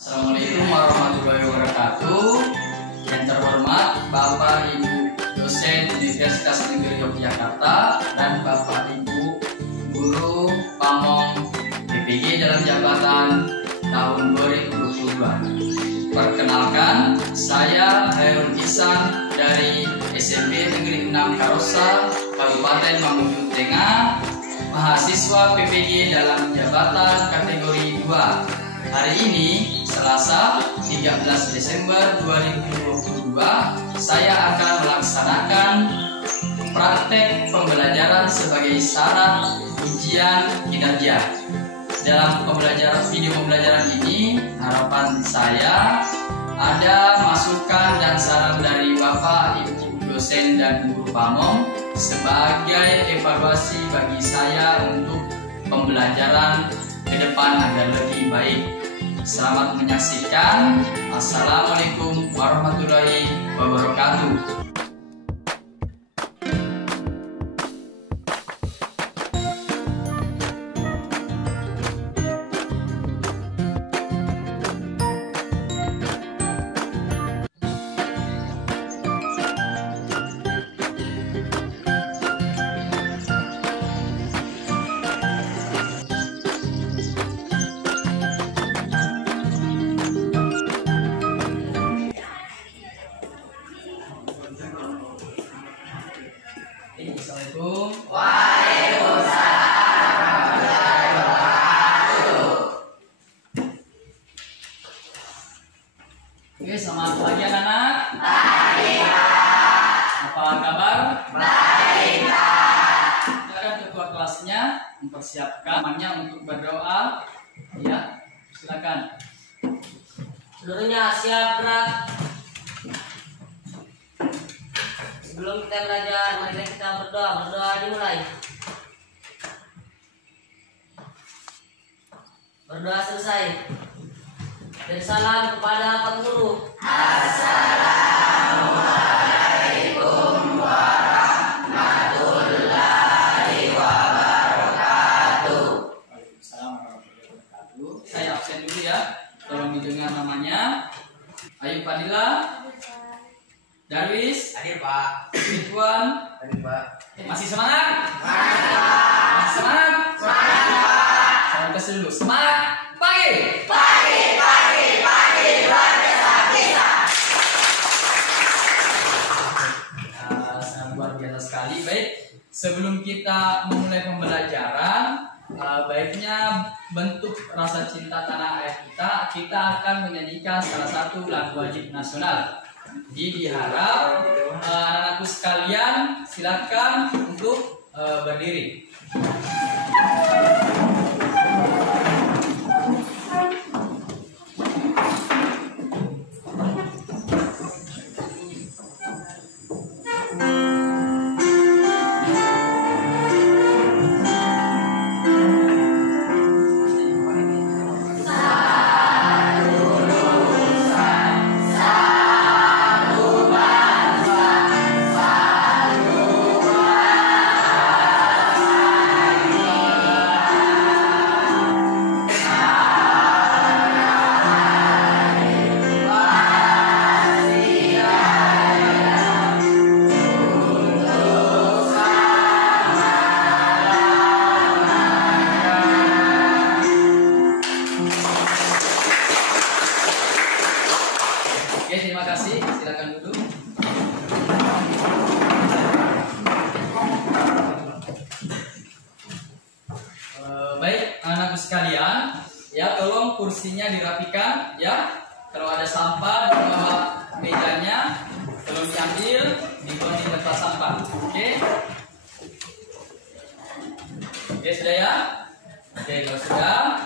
Assalamualaikum warahmatullahi wabarakatuh. Yang terhormat Bapak Ibu dosen Universitas Negeri Yogyakarta dan Bapak Ibu guru Pamong PPG dalam jabatan tahun 2022. Perkenalkan, saya Hairul Ihsan dari SMP Negeri 6 Karosa, Kabupaten Mamuju Tengah, mahasiswa PPG dalam jabatan kategori 2. Hari ini, Selasa 13 Desember 2022, saya akan melaksanakan praktek pembelajaran sebagai syarat ujian kinerja. Dalam video pembelajaran ini, harapan saya ada masukan dan saran dari Bapak, Ibu dosen dan guru Pamong sebagai evaluasi bagi saya untuk pembelajaran ke depan agar lebih baik. Selamat menyaksikan. Assalamualaikum warahmatullahi wabarakatuh. Assalamualaikum. Waalaikumsalam warahmatullahi wabarakatuh. Oke, selamat pagi anak-anak. Baik, Pak. Apa kabar? Baik, Pak. Silakan ketua kelasnya mempersiapkan temannya untuk berdoa. Ya, silakan. Seluruhnya siap gerak. Sebelum kita belajar, mari kita berdoa. Berdoa dimulai. Berdoa selesai. Beri salam kepada Pak Guru. Assalamualaikum warahmatullahi wabarakatuh. Waalaikumsalam warahmatullahi wabarakatuh. Saya absen dulu ya. Tolong didengar namanya. Ayu Fadila. Darwis. Hadir, Pak. Ridwan. Hadir, Pak. Masih semangat? Semangat, Semangat? semangat, Pak. Saya tes dulu. Semangat pagi. Pagi, pagi, pagi, luar biasa bisa. Sangat luar biasa sekali. Baik, sebelum kita memulai pembelajaran, baiknya bentuk rasa cinta tanah air kita akan menyanyikan salah satu lagu wajib nasional. Jadi diharap anak-anakku sekalian silakan untuk berdiri. Oke, terima kasih. Silakan duduk. Baik, anak-anakku sekalian, ya tolong kursinya dirapikan, ya. Kalau ada sampah di bawah mejanya, tolong diambil, dibuang di tempat sampah. Oke? Oke, sudah ya? Oke, kalau sudah,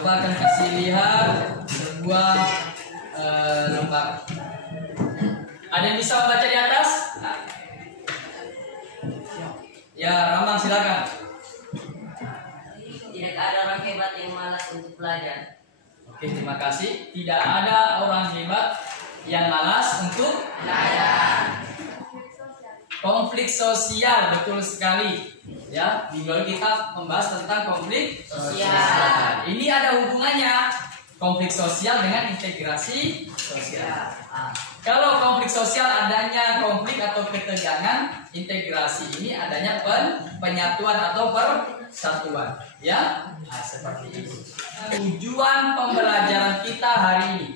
Bapak akan kasih lihat sebuah lembar. Ada yang bisa membaca di atas? Ya, Ramang silakan. Tidak ada orang hebat yang malas untuk belajar. Oke, terima kasih. Tidak ada orang hebat yang malas untuk Belajar. konflik sosial, betul sekali. Ya, minggu lalu kita membahas tentang konflik Sosial. Ini ada hubungannya konflik sosial dengan integrasi sosial. Nah, kalau konflik sosial adanya konflik atau ketegangan, integrasi ini adanya penyatuan atau persatuan, ya. Nah, seperti itu. Tujuan pembelajaran kita hari ini.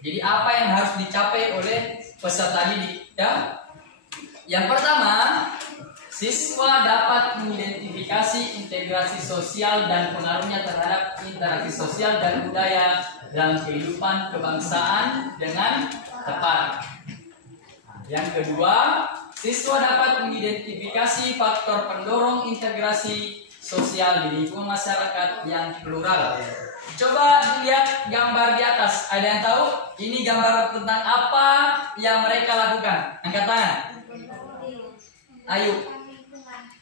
Jadi apa yang harus dicapai oleh peserta didik? Ya? Yang pertama, siswa dapat mengidentifikasi integrasi sosial dan pengaruhnya terhadap interaksi sosial dan budaya dalam kehidupan kebangsaan dengan tepat. Yang kedua, siswa dapat mengidentifikasi faktor pendorong integrasi sosial di lingkungan masyarakat yang plural. Coba lihat gambar di atas. Ada yang tahu ini gambar tentang apa yang mereka lakukan? Angkat tangan. Ayo.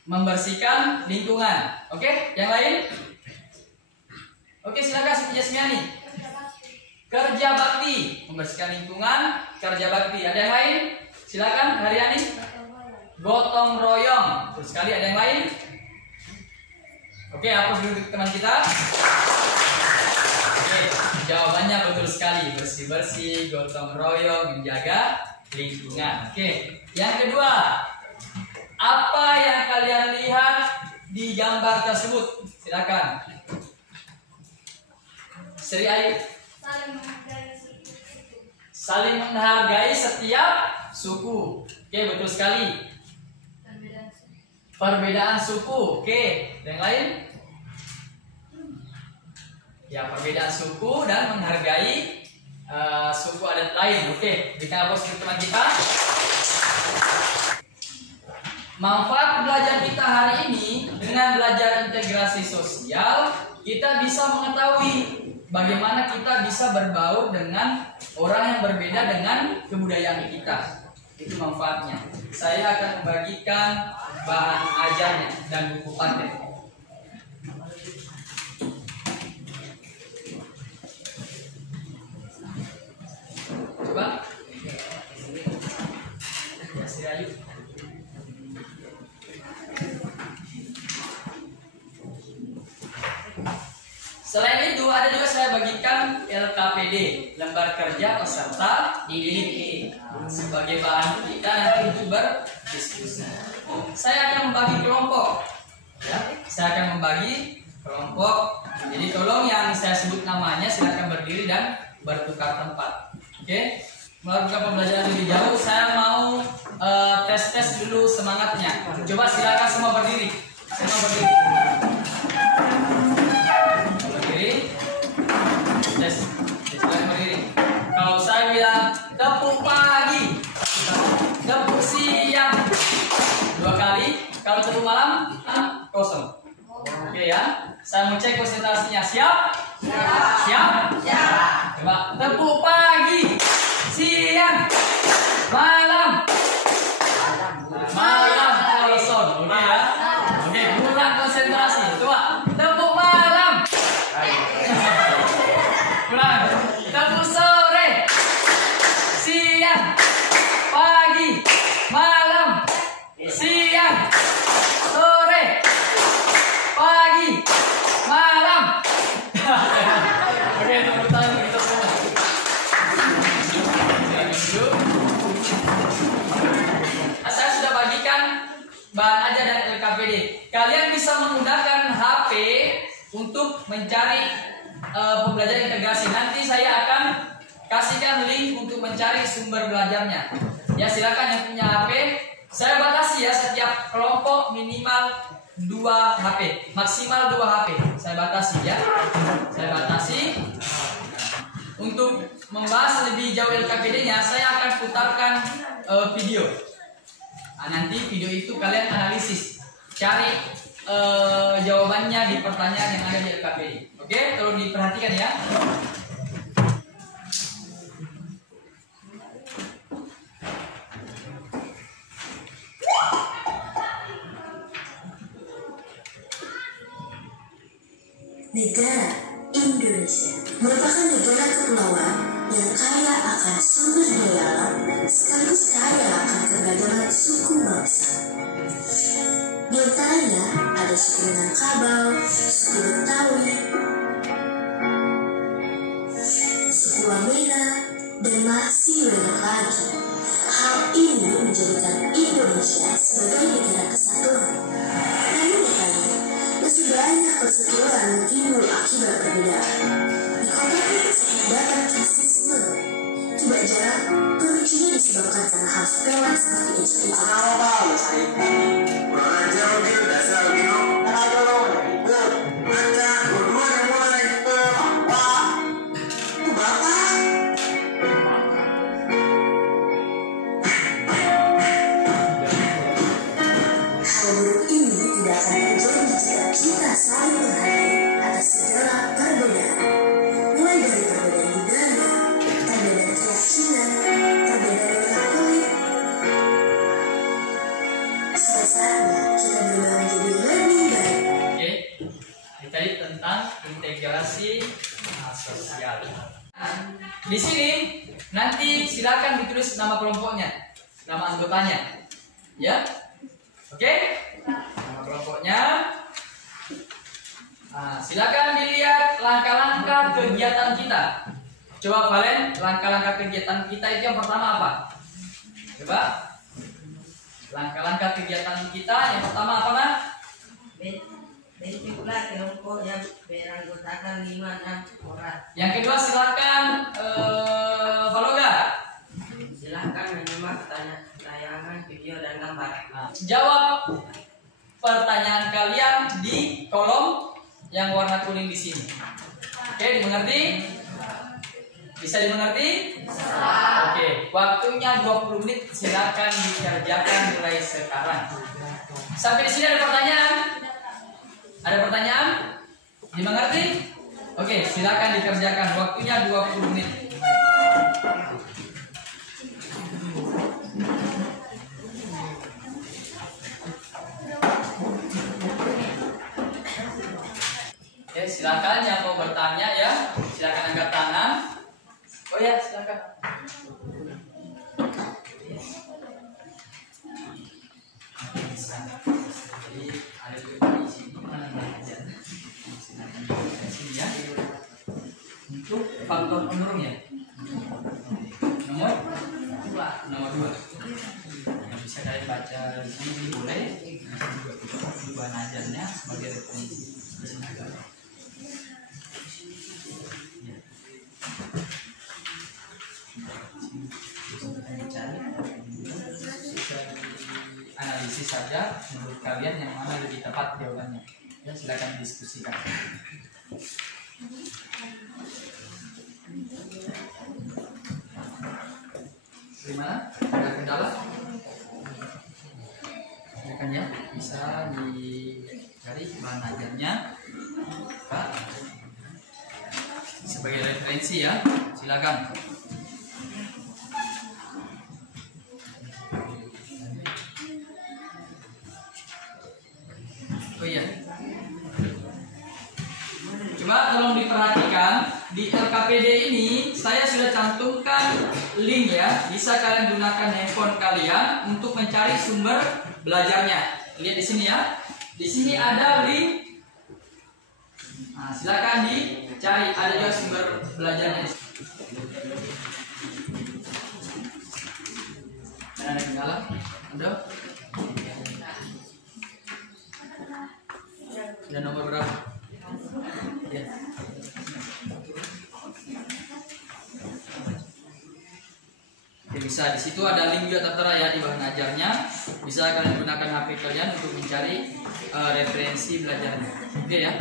Membersihkan lingkungan. Oke, yang lain? Oke, silakan Siti Jasmiani. Kerja bakti, membersihkan lingkungan, kerja bakti. Ada yang lain? Silakan Haryani. Gotong royong. Terus sekali ada yang lain? Oke, hapus dulu teman kita. Oke, jawabannya betul sekali. Bersih-bersih, gotong royong, menjaga lingkungan. Oke, yang kedua, apa yang kalian lihat di gambar tersebut? Silakan. Sri Ayu. Saling menghargai setiap suku. Oke, betul sekali. Perbedaan suku. Oke, yang lain? Ya, perbedaan suku dan menghargai suku adat lain. Oke, kita hapus ke teman kita. Manfaat belajar kita hari ini dengan belajar integrasi sosial, kita bisa mengetahui bagaimana kita bisa berbaur dengan orang yang berbeda dengan kebudayaan kita. Itu manfaatnya. Saya akan membagikan bahan ajarnya dan buku pantai. Coba. Ya, Sri Ayu. Selain itu, ada juga saya bagikan LKPD, lembar kerja peserta didik, sebagai bahan kita nanti untuk berdiskusi. Saya akan membagi kelompok, ya. Saya akan membagi kelompok. Jadi tolong yang saya sebut namanya silakan berdiri dan bertukar tempat. Oke? Melakukan pembelajaran lebih jauh, saya mau tes dulu semangatnya. Coba silakan semua berdiri. Semua berdiri. Kalau saya bilang tepuk pagi, tepuk siang 2 kali. Kalau tepuk malam kosong. Oke ya. Saya mau cek konsentrasinya. Siap? Siap? Coba tepuk pagi, siang, malam, kosong. Oke ya. Oke, ulang konsentrasi. Coba tepuk malam. Ulang. Tepuk sore, siang, pagi, malam, siang, sore, pagi, malam. Oke, tepuk tangan kita semua. Saya sudah bagikan bahan ajar dan LKPD. Kalian bisa menggunakan HP untuk mencari pembelajaran integrasi. Nanti saya akan kasihkan link untuk mencari sumber belajarnya. Ya, silakan yang punya HP. Saya batasi ya, setiap kelompok minimal 2 HP, maksimal 2 HP. Saya batasi ya. Saya batasi. Untuk membahas lebih jauh LKPD-nya, saya akan putarkan video. Nah, nanti video itu kalian analisis, cari jawabannya di pertanyaan yang ada di LKPD. Oke, tolong diperhatikan ya. Negara Indonesia merupakan negara kepulauan yang kaya akan sumber daya alam sekaligus kaya akan keberagaman suku bangsa. Di antaranya ada suku Minangkabau, suku Betawi, dan masih banyak lagi. Hal ini menjadikan Indonesia sebagai negara kesatuan. Namun ya kali, masih banyak perseteruan yang timbul akibat perbedaan. Di kota pun terdapat rasisme. Tidak jarang pemicunya disebabkan karena hal sepele seperti ejek-ejek. Kurang ajar lo, Bil. Dasar albino. Aja lo, ribet. Baca, lo duluan yang mulai. Bapak. Itu bapak. Hal buruk ini tidak akan terjadi jika kita saling menghargai atas segala perbedaan. Mulai dari perbedaan budaya, perbedaan keyakinan, perbedaan warna kulit. Sudah saatnya kita berubah menjadi lebih baik. Oke, ini tadi tentang integrasi sosial. Di sini nanti silakan ditulis nama kelompoknya, nama anggotanya, ya. Oke, nama kelompoknya. Nah, silakan dilihat langkah-langkah kegiatan kita. Coba Valen, langkah-langkah kegiatan kita itu yang pertama apa? Coba. Langkah-langkah kegiatan kita yang pertama apa, Nah? Bentuklah kelompok yang beranggotakan 5-6 orang. Yang kedua silakan Valoga. Silahkan menyimak tayangan video dan gambar. Nah, jawab pertanyaan kalian di kolom yang warna kuning di sini. Oke, dimengerti? Bisa dimengerti? Oke, waktunya 20 menit. Silakan dikerjakan mulai sekarang. Sampai di sini ada pertanyaan? Ada pertanyaan? Dimengerti? Oke, silakan dikerjakan. Waktunya 20 menit. Oke, silakan yang mau bertanya ya, silakan angkat tangan. Oh ya, silakan. Jadi ada di sini mana aja. Silakan di sini ya. Untuk faktor pendorong ya. Nomor 2. Nomor 2. Yang bisa kalian baca di sini boleh. Bahan ajarnya sebagai referensi. Analisis saja menurut kalian yang mana lebih tepat jawabannya. Ya, silakan diskusikan. Gimana? Ada kendala? Silakan ya, bisa dicari bahan ajarnya, Pak. Sebagai referensi ya, silakan. Oh iya. Coba tolong diperhatikan di LKPD ini saya sudah cantumkan link ya. Bisa kalian gunakan handphone kalian untuk mencari sumber belajarnya. Lihat di sini ya. Di sini ada link. Nah, silakan dicari. Ada juga sumber belajarnya. Ada kendala? Udah? Dan nomor berapa? Ya. Oke, bisa di situ ada link juga tertera ya di bahan ajarnya. Bisa kalian gunakan HP kalian untuk mencari referensi belajarnya. Oke ya.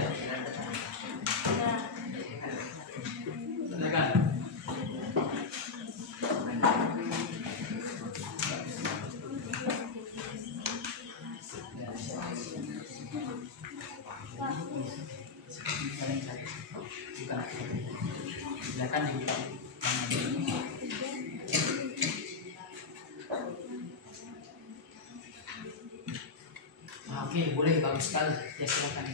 Silakan. Silakan dibuka. Oke, boleh, bagus sekali. Ya silakan.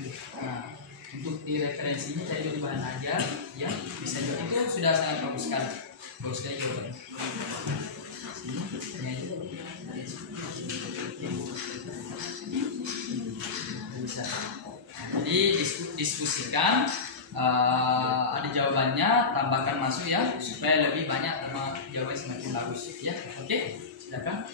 Nah, untuk di referensinya cari dulu bahan ajar, ya bisa juga itu sudah sangat bagus sekali. Bagus sekali jawabannya. Bisa. Jadi diskusikan ada jawabannya, tambahkan masuk ya, supaya lebih banyak jawaban semakin bagus ya. Oke, silakan.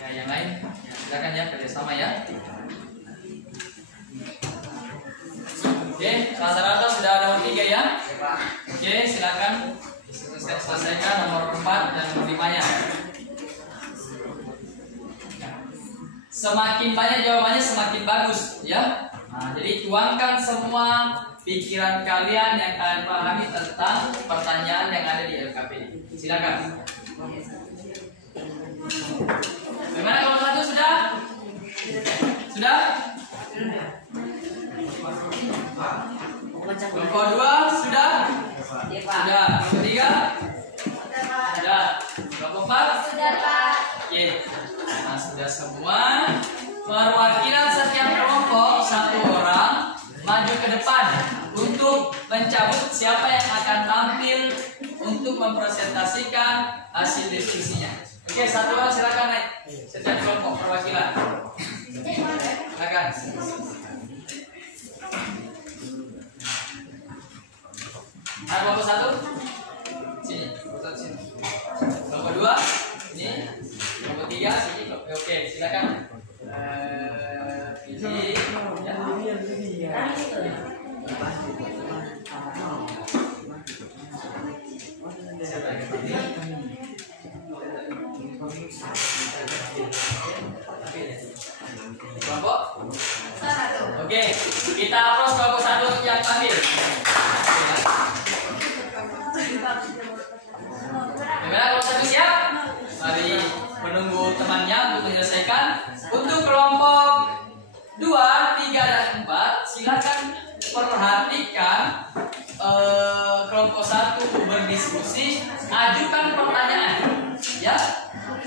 Ya, yang lain silakan ya, kerjasama ya. Oke, rata-rata sudah ada nomor 3 ya. Oke, silakan selesaikan nomor 4 dan nomor 5 nya. Semakin banyak jawabannya semakin bagus ya. Nah, jadi tuangkan semua pikiran kalian yang kalian pahami tentang pertanyaan yang ada di LKP. Silakan. Bagaimana kalau satu sudah? Sudah? Kelompok 2 sudah? Sudah. Kelompok 3? Sudah. Kelompok 4? Sudah, Pak. Oke. Nah, sudah semua. Perwakilan setiap kelompok 1 orang maju ke depan untuk mencabut siapa yang akan tampil untuk mempresentasikan hasil diskusinya. Oke, 1 orang silakan naik. Setiap kelompok perwakilan. Silakan. Nah, kelompok 1 sini, kelompok 1 sini. Kelompok 2 ini, kelompok 3 sini. Oke, silakan. Ini ya. Kelompok 1. Oke, kita approach kelompok 1 untuk yang panggil. Bagaimana kelompok 1 siap? Mari menunggu temannya untuk menyelesaikan. Untuk kelompok 2, 3 dan 4 silakan perhatikan kelompok 1 berdiskusi, ajukan pertanyaan ya.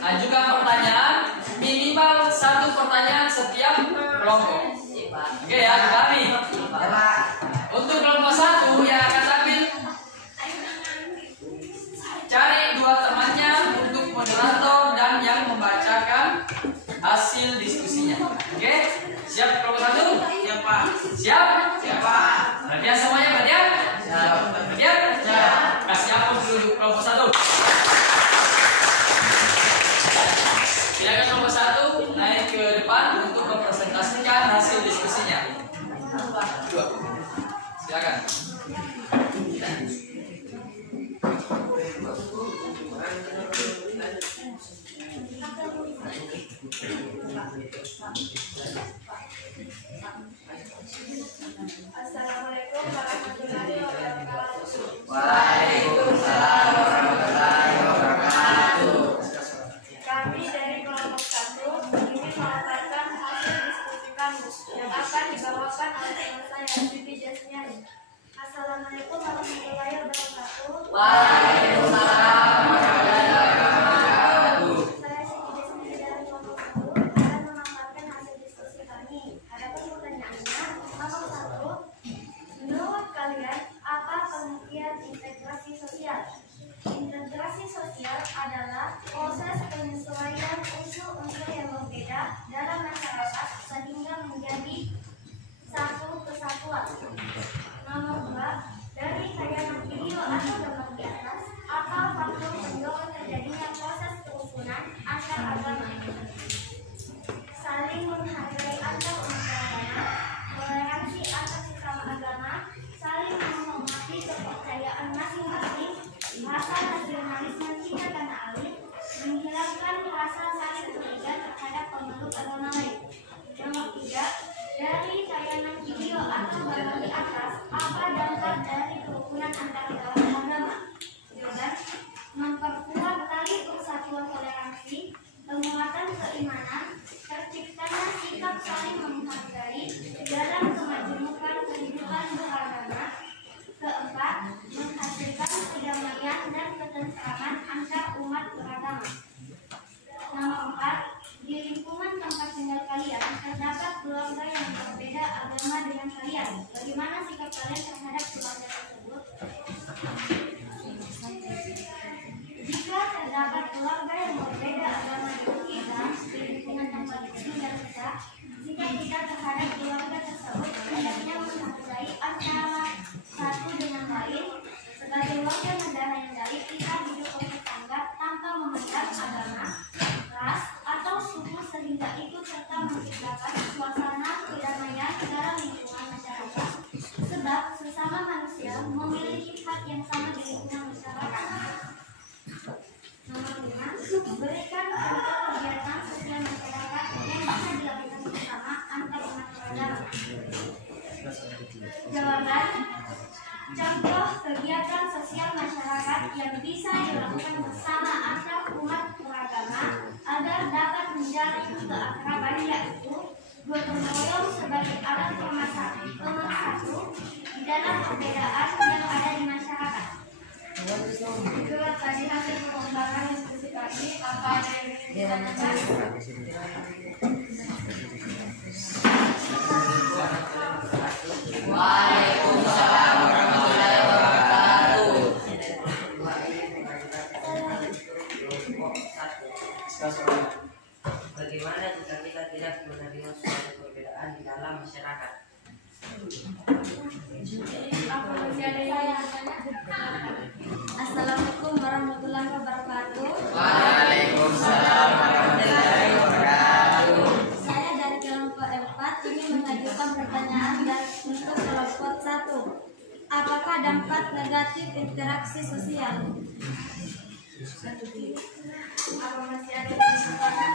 Ajukan pertanyaan, minimal 1 pertanyaan setiap kelompok. Oke ya, kembali. Untuk kelompok 1 yang akan tampil, cari 2 temannya untuk moderator dan yang membacakan hasil diskusinya. Oke, siap kelompok 1? Siap, Pak. Siap? Siap, Pak. Perhatian semuanya, perhatian? Siap. Perhatian? Siap. Kasih ampun dulu kelompok 1. Silakan kelompok 1 naik ke depan untuk mempresentasikan hasil diskusinya. 2. Silakan. Assalamualaikum warahmatullahi wabarakatuh. Waalaikumsalam warahmatullahi wabarakatuh. Kami dari kelompok 1 ingin melaporkan hasil diskusi kami yang akan dibawakan oleh teman saya Siti Jasmiani. Assalamualaikum warahmatullahi wabarakatuh. Waalaikumsalam warahmatullahi wabarakatuh. Saya Siti Jasmiani dari kelompok 1 akan memaparkan hasil diskusi kami. Adapun pertanyaannya, nomor 1, menurut kalian apa pengertian integrasi sosial? Integrasi sosial adalah proses penyesuaian unsur-unsur yang berbeda dalam masyarakat sehingga menjadi satu kesatuan. Nomor 2, dari tayangan video atau gambar di atas, apa faktor pendorong terjadinya proses kerukunan antar agama? Saling menghargai antar atau bahwa di atas apa dampak dari kerukunan antar agama? Jawaban: memperkuat tali persatuan toleransi, penguatan keimanan, terciptanya sikap saling menghargai dalam kemajemukan kehidupan beragama. Keempat, menghasilkan kedamaian dan ketentraman antar umat beragama. Nomor 4, di lingkungan tempat tinggal kalian terdapat keluarga yang berbeda agama dengan kalian. Bagaimana sikap kalian terhadap keluarga tersebut? Jika terdapat keluarga yang berbeda agama dengan kita di lingkungan tempat tinggal kita, sikap kita terhadap keluarga tersebut hendaknya menghargai antara satu dengan lain. Sebagai warga negara yang baik, kita hidup bertetangga tanpa memandang agama, ras, atau suku sehingga ikut serta menciptakan suasana kedamaian dalam lingkungan masyarakat. Sebab sesama manusia memiliki hak yang sama di lingkungan masyarakat. Nomor 5, berikan contoh kegiatan sosial masyarakat yang bisa dilakukan bersama antar umat beragama. Jawaban: contoh kegiatan sosial masyarakat yang bisa dilakukan bersama antar umat beragama agar dapat menjalin keakraban, yaitu gotong royong sebagai alat pemersatu di dalam perbedaan yang ada di masyarakat. Itulah tadi hasil pengembangan diskusi kami. Apa ada yang ingin ditanyakan? Waalaikumsalam warahmatullahi wabarakatuh. Bagaimana jika kita tidak menerima suatu perbedaan di dalam masyarakat? Assalamualaikum warahmatullahi wabarakatuh. Waalaikumsalam warahmatullahi wabarakatuh. Saya dari kelompok 4 ingin mengajukan pertanyaan untuk kelompok 1. Apakah dampak negatif interaksi sosial? Apa masih ada kesempatan?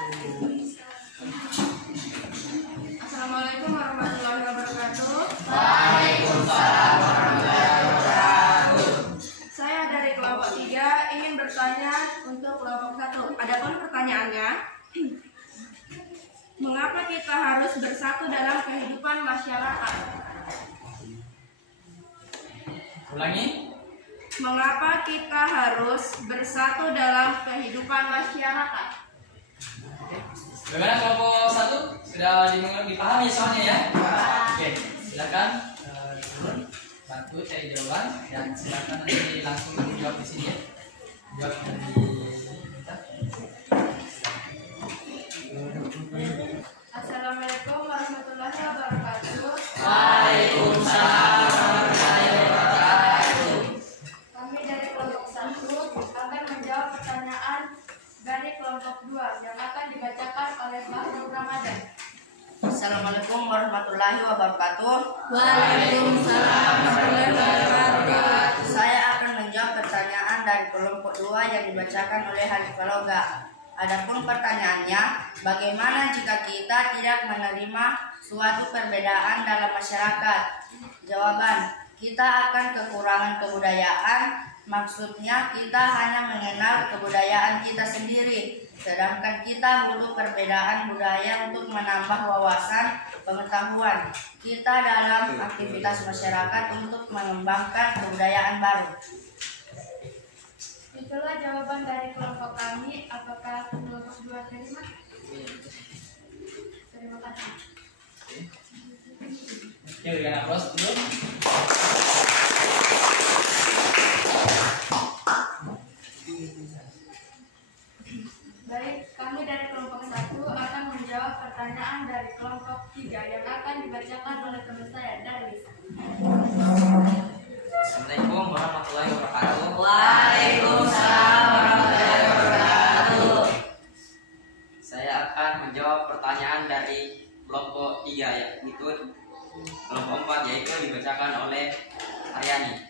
Assalamualaikum warahmatullahi wabarakatuh. Waalaikumsalam warahmatullahi wabarakatuh. Saya dari kelompok 3 ingin bertanya untuk kelompok 1. Adapun pertanyaannya, mengapa kita harus bersatu dalam kehidupan masyarakat? Ulangi. Mengapa kita harus bersatu dalam kehidupan masyarakat? Bagaimana kelompok 1? Sudah dipahami soalnya ya? Oke, silakan turun, bantu cari jawaban dan silakan nanti langsung dijawab di sini ya. Jawab dari kita. Assalamualaikum warahmatullahi wabarakatuh. Waalaikumsalam warahmatullahi wabarakatuh. Kami dari kelompok 1 akan menjawab pertanyaan dari kelompok 2 yang akan dibacakan oleh Bahrul Ramadan. Assalamualaikum warahmatullahi wabarakatuh. Waalaikumsalam warahmatullahi wabarakatuh. Saya akan menjawab pertanyaan dari kelompok 2 yang dibacakan oleh Hanifah Loga. Adapun pertanyaannya, bagaimana jika kita tidak menerima suatu perbedaan dalam masyarakat? Jawaban: kita akan kekurangan kebudayaan. Maksudnya kita hanya mengenal kebudayaan kita sendiri, sedangkan kita butuh perbedaan budaya untuk menambah wawasan pengetahuan kita dalam aktivitas masyarakat untuk mengembangkan kebudayaan baru. Itulah jawaban dari kelompok kami. Apakah kelompok 2 terima? Terima kasih. Oke, berikan aplaus dulu. Baik, kami dari kelompok 1 akan menjawab pertanyaan dari kelompok 3 yang akan dibacakan oleh teman saya, Darwis. Assalamualaikum warahmatullahi wabarakatuh. Waalaikumsalam warahmatullahi wabarakatuh. Saya akan menjawab pertanyaan dari kelompok 3 yaitu kelompok 4 yaitu dibacakan oleh Aryani.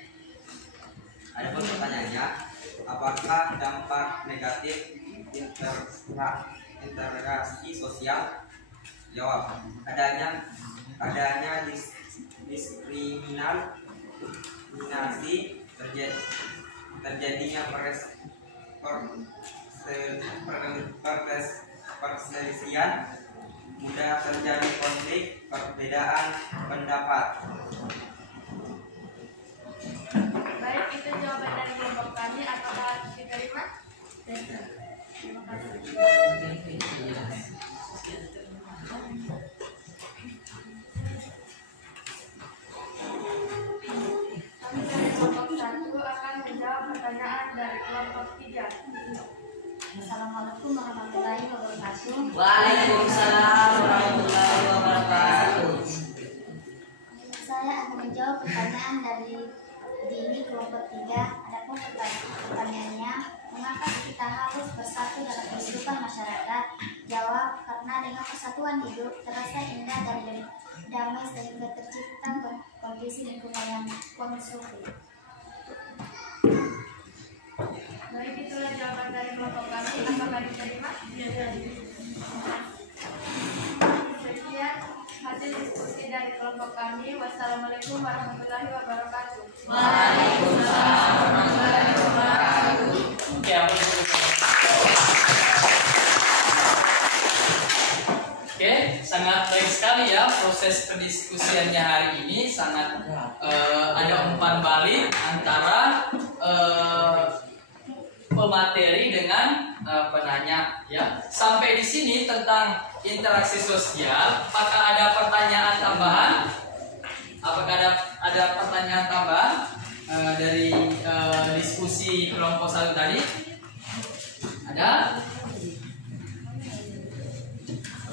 Adapun pertanyaannya, apakah dampak negatif interaksi sosial? Jawab: adanya diskriminasi, terjadinya perselisihan, mudah terjadi konflik, perbedaan pendapat. Baik, itu jawaban dari kelompok kami. Apakah diterima? Terima kasih. Kami dari kelompok 1 akan menjawab pertanyaan dari kelompok 3. Assalamualaikum warahmatullahi wabarakatuh. Waalaikumsalam warahmatullahi wabarakatuh. Saya akan menjawab pertanyaan dari Dini kelompok 3. Adapun pertanyaannya, mengapa kita harus bersatu dalam kehidupan masyarakat? Jawab, karena dengan persatuan hidup terasa indah dan damai sehingga tercipta kondisi lingkungan yang kondusif. Baik, itulah jawaban dari kelompok kami. Apakah diterima? Sekian hasil diskusi dari kelompok kami. Wassalamualaikum warahmatullahi wabarakatuh. Waalaikumsalam warahmatullahi wabarakatuh. Oke, sangat baik sekali ya proses pendiskusiannya hari ini. Sangat ada umpan balik antara pemateri dengan penanya ya. Sampai di sini tentang interaksi sosial. Apakah ada pertanyaan tambahan? Apakah ada pertanyaan tambahan dari diskusi kelompok 1 tadi? Ada?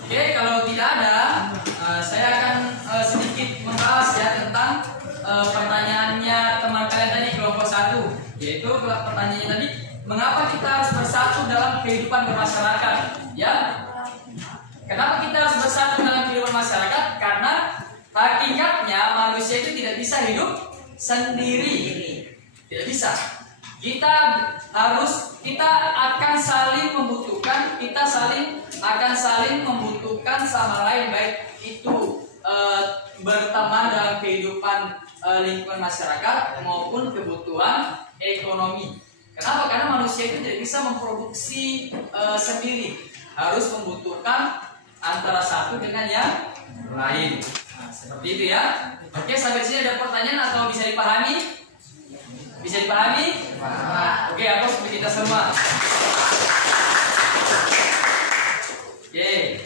Oke, kalau tidak ada, saya akan sedikit membahas ya tentang pertanyaannya teman kalian tadi kelompok 1, yaitu pertanyaannya tadi, mengapa kita harus bersatu dalam kehidupan bermasyarakat? Ya, kenapa kita harus bersatu dalam kehidupan masyarakat? Karena hakikatnya manusia itu tidak bisa hidup sendiri, tidak bisa. Kita akan saling membutuhkan, akan saling membutuhkan sama lain, baik itu berteman dalam kehidupan lingkungan masyarakat maupun kebutuhan ekonomi. Kenapa? Karena manusia itu tidak bisa memproduksi sendiri, harus membutuhkan antara satu dengan yang lain. Nah, seperti itu ya. Oke, sampai sini ada pertanyaan atau bisa dipahami? Bisa dipahami? Oke, aku seperti kita semua. Oke,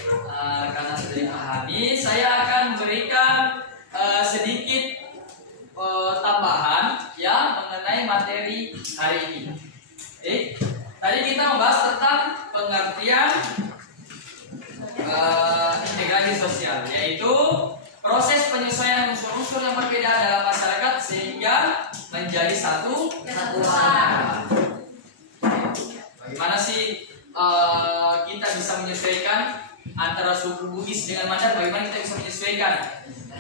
karena sudah dipahami, saya akan berikan sedikit tambahan ya mengenai materi hari ini. Tadi kita membahas tentang pengertian integrasi sosial, yaitu proses penyesuaian unsur-unsur yang berbeda dalam masyarakat sehingga menjadi satu kesatuan. Bagaimana sih kita bisa menyesuaikan antara suku Bugis dengan Mandar? Bagaimana kita bisa menyesuaikan?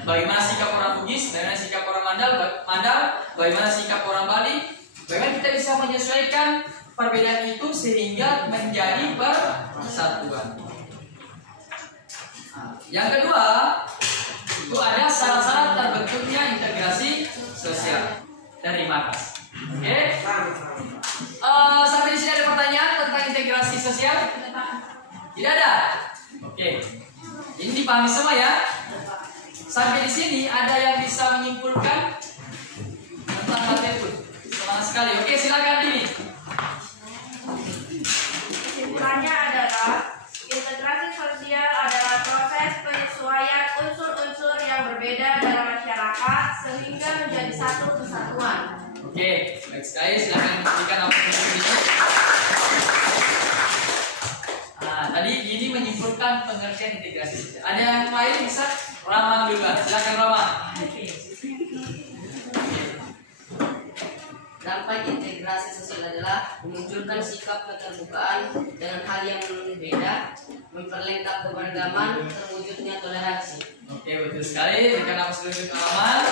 Bagaimana sikap orang Bugis? Bagaimana sikap orang Mandar? Bagaimana sikap orang Bali? Bagaimana kita bisa menyesuaikan perbedaan itu sehingga menjadi persatuan? Yang kedua, itu ada syarat-syarat terbentuknya integrasi sosial. Terima kasih. Oke. Sampai di sini ada pertanyaan tentang integrasi sosial? Tidak ada. Oke. Ini dipahami semua ya. Sampai di sini ada yang bisa menyimpulkan tentang materi itu? Semangat sekali. Oke, silakan Dini. Kesimpulannya adalah integrasi sosial adalah proses penyesuaian unsur-unsur yang berbeda dalam masyarakat sehingga menjadi satu kesatuan. Oke, baik sekali. Silakan berikan apa ini. Nah, tadi ini menyimpulkan pengertian integrasi sosial. Ada yang lain bisa? Rama dulu. Silakan Rama. Dampak integrasi sosial adalah memunculkan sikap keterbukaan dengan hal yang berbeda, memperlengkap keberagaman, terwujudnya toleransi. Oke, betul sekali. Berikan apa dulu Rama.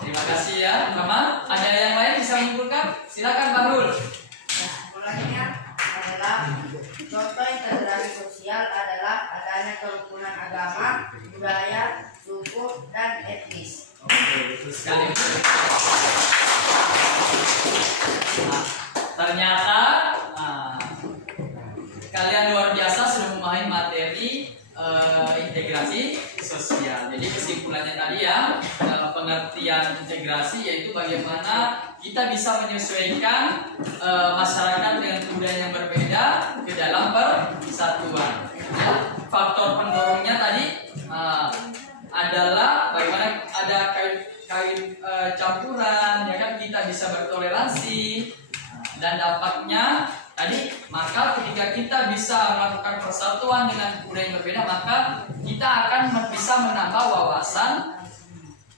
Terima kasih ya, Rama. Ada yang lain bisa menyimpulkan? Silakan Bahrul. Kesimpulannya adalah contoh integrasi sosial adalah adanya kerukunan agama, budaya, suku, dan etnis. Oke, betul sekali. Nah, ternyata kalian luar biasa sudah memahami materi integrasi sosial. Jadi kesimpulannya tadi ya, pengertian integrasi yaitu bagaimana kita bisa menyesuaikan masyarakat dengan budaya yang berbeda ke dalam persatuan. Ya, faktor pendorongnya tadi adalah bagaimana ada kain campuran, ya kan, kita bisa bertoleransi, dan dampaknya tadi, maka ketika kita bisa melakukan persatuan dengan budaya yang berbeda, maka kita akan bisa menambah wawasan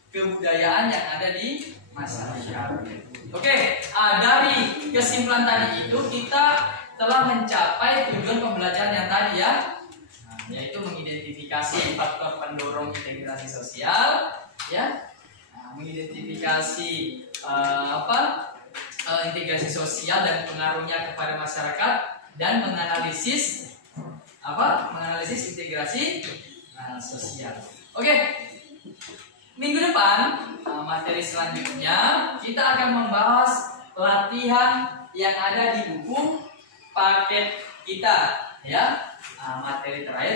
kebudayaan yang ada di masyarakat. Oke, dari kesimpulan tadi itu kita telah mencapai tujuan pembelajaran yang tadi ya, yaitu mengidentifikasi faktor pendorong integrasi sosial, ya, mengidentifikasi integrasi sosial dan pengaruhnya kepada masyarakat, dan menganalisis integrasi sosial. Oke, minggu depan materi selanjutnya kita akan membahas latihan yang ada di buku paket kita, ya. Materi terakhir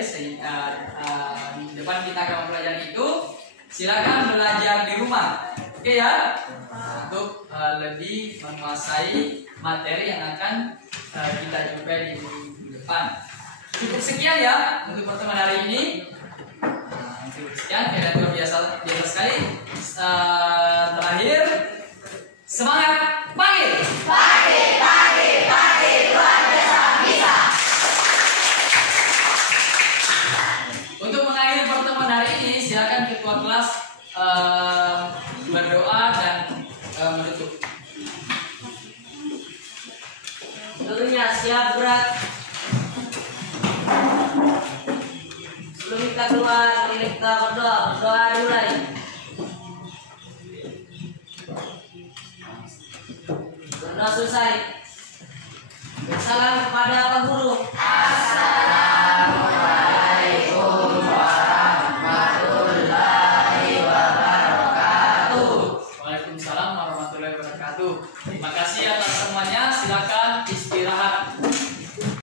minggu depan kita akan mempelajari itu. Silakan belajar di rumah, oke ya, untuk lebih menguasai materi yang akan kita jumpai di minggu depan. Cukup sekian ya untuk pertemuan hari ini. Cukup sekian, kalian luar biasa sekali. Terakhir, semangat pagi. Pagi luar biasa bisa. Untuk mengakhiri pertemuan hari ini, silakan ketua kelas berdoa dan menutup. Tentunya siap berat. Sebelum kita keluar, kita berdoa dimulai. Berdoa selesai. Bersalam kepada Pak Guru.